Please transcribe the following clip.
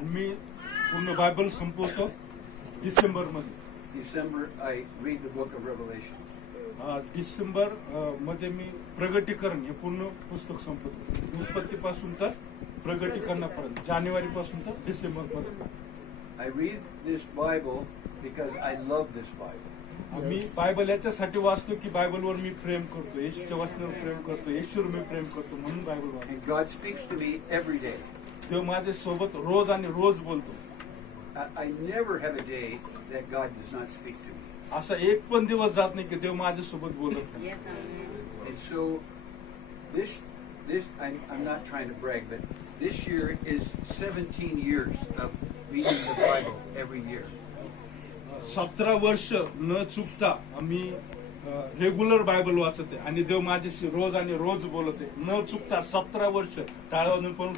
आणि मी पूर्ण बायबल संपवतो डिसेंबरमध्ये. December, I read the book of Revelation. December मध्ये मी प्रगटीकरण हे पूर्ण पुस्तक संपवतो. उत्पत्तीपासून तर प्रगटीकरणापर्यंत, जानेवारीपासून तर डिसेंबर पर्यंत. I read this Bible because I love this Bible. Me Bible याच्यासाठी वाचतो की बायबलवर मी प्रेम करतो, येशूच्या वचनावर प्रेम करतो, येशूवर मी प्रेम करतो म्हणून बायबल वाचतो. And God speaks to me every day. तो माझ्या सोबत रोज आणि रोज बोलतो. I never have a day that God does not speak to me. असा एक पण दिवस जात नाही की देव माझ्या सोबत बोलत नाही. And so this I'm not trying to brag, but this year is 17 years of reading the Bible every year. 17 वर्ष न चुकता आम्ही रेग्युलर बायबल वाचते आणि देव माझ्याशी रोज आणि रोज बोलते न चुकता. 17 वर्ष टाळवाजून पण